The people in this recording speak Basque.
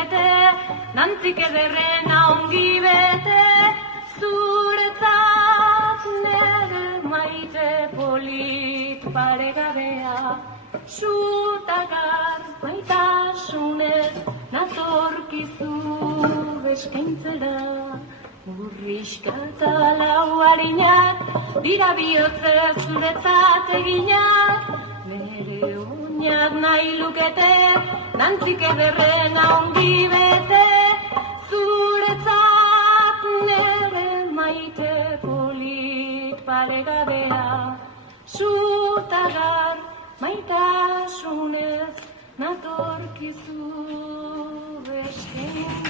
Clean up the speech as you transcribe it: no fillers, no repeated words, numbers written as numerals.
lukete, nantzik ederrena ongi bete, zuretzat nere maite polit paregabea, sutagar maitasunez natorkizu eskaintzera. Urriska eta lau harinak, dira bihotzez zuretzat eginak, nere oinak nahi lukete, nantzik ederrena ongi bete, zuretzat nere maite polit paregabea, sutagar maitasunez natorkizu eskaintzera.